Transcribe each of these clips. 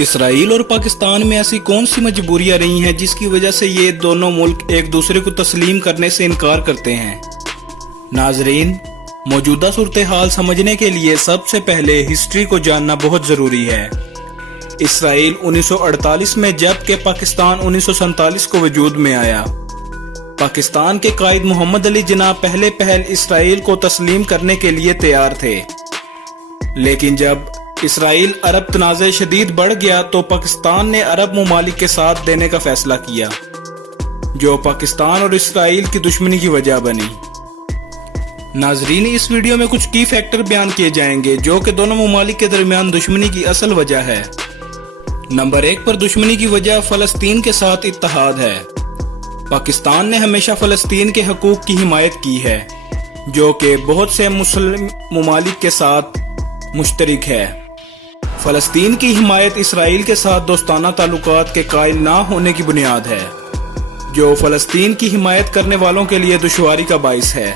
اسرائیل اور پاکستان میں ایسی کون سی مجبوریاں رہی ہیں جس کی وجہ سے یہ دونوں ملک ایک دوسرے کو تسلیم کرنے سے انکار کرتے ہیں؟ ناظرین، موجودہ صورتحال سمجھنے کے لیے سب سے پہلے ہسٹری کو جاننا بہت ضروری ہے۔ اسرائیل 1948 میں جبکہ پاکستان 1947 کو وجود میں آیا۔ پاکستان کے قائد محمد علی جناح پہلے اسرائیل کو تسلیم کرنے کے لیے تیار تھے، لیکن جب اسرائیل عرب تنازع شدید بڑھ گیا تو پاکستان نے عرب ممالک کے ساتھ دینے کا فیصلہ کیا، جو پاکستان اور اسرائیل کی دشمنی کی وجہ بنی۔ ناظرین، اس ویڈیو میں کچھ کی فیکٹر بیان کیے جائیں گے جو کہ دونوں ممالک کے درمیان دشمنی کی اصل وجہ ہے۔ نمبر 1 پر دشمنی کی وجہ فلسطین کے ساتھ اتحاد ہے۔ پاکستان نے ہمیشہ فلسطین کے حقوق کی حمایت کی ہے، جو کہ بہت سے مسلم ممالک کے ساتھ مشترک ہے۔ فلسطین کی حمایت اسرائیل کے ساتھ دوستانہ تعلقات کے قائل نہ ہونے کی بنیاد ہے، جو فلسطین کی حمایت کرنے والوں کے لیے دشواری کا باعث ہے۔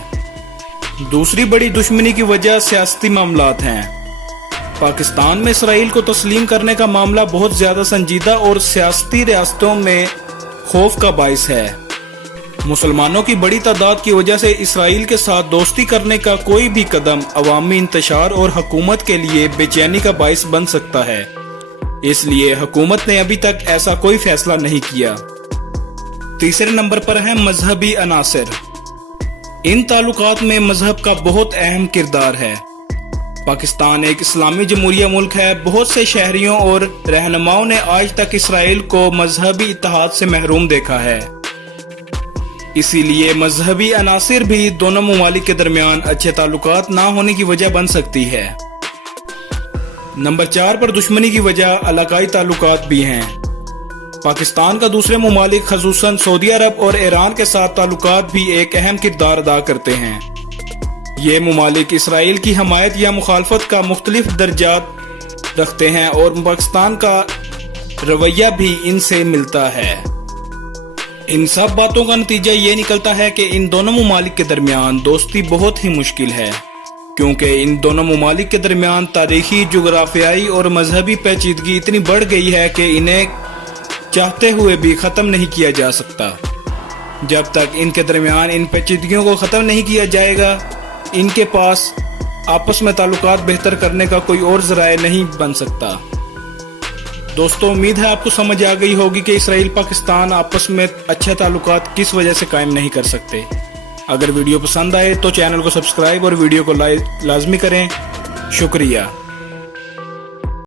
دوسری بڑی دشمنی کی وجہ سیاسی معاملات ہیں۔ پاکستان میں اسرائیل کو تسلیم کرنے کا معاملہ بہت زیادہ سنجیدہ اور سیاسی ریاستوں میں خوف کا باعث ہے۔ مسلمانوں کی بڑی تعداد کی وجہ سے اسرائیل کے ساتھ دوستی کرنے کا کوئی بھی قدم عوامی انتشار اور حکومت کے لیے بے چینی کا باعث بن سکتا ہے، اس لیے حکومت نے ابھی تک ایسا کوئی فیصلہ نہیں کیا۔ تیسرے نمبر پر ہیں مذہبی عناصر۔ ان تعلقات میں مذہب کا بہت اہم کردار ہے۔ پاکستان ایک اسلامی جمہوریہ ملک ہے۔ بہت سے شہریوں اور رہنماؤں نے آج تک اسرائیل کو مذہبی اتحاد سے محروم دیکھا ہے، اسی لیے مذہبی عناصر بھی دونوں ممالک کے درمیان اچھے تعلقات نہ ہونے کی وجہ بن سکتی ہے۔ نمبر 4 پر دشمنی کی وجہ علاقائی تعلقات بھی ہیں۔ پاکستان کا دوسرے ممالک خصوصاً سعودی عرب اور ایران کے ساتھ تعلقات بھی ایک اہم کردار ادا کرتے ہیں۔ یہ ممالک اسرائیل کی حمایت یا مخالفت کا مختلف درجات رکھتے ہیں اور پاکستان کا رویہ بھی ان سے ملتا ہے۔ ان سب باتوں کا نتیجہ یہ نکلتا ہے کہ ان دونوں ممالک کے درمیان دوستی بہت ہی مشکل ہے، کیونکہ ان دونوں ممالک کے درمیان تاریخی، جغرافیائی اور مذہبی پیچیدگی اتنی بڑھ گئی ہے کہ انہیں چاہتے ہوئے بھی ختم نہیں کیا جا سکتا۔ جب تک ان کے درمیان ان پیچیدگیوں کو ختم نہیں کیا جائے گا، ان کے پاس آپس میں تعلقات بہتر کرنے کا کوئی اور ذرائع نہیں بن سکتا۔ دوستو، امید ہے آپ کو سمجھ آ گئی ہوگی کہ اسرائیل پاکستان آپس میں اچھے تعلقات کس وجہ سے قائم نہیں کر سکتے۔ اگر ویڈیو پسند آئے تو چینل کو سبسکرائب اور ویڈیو کو لازمی کریں۔ شکریہ۔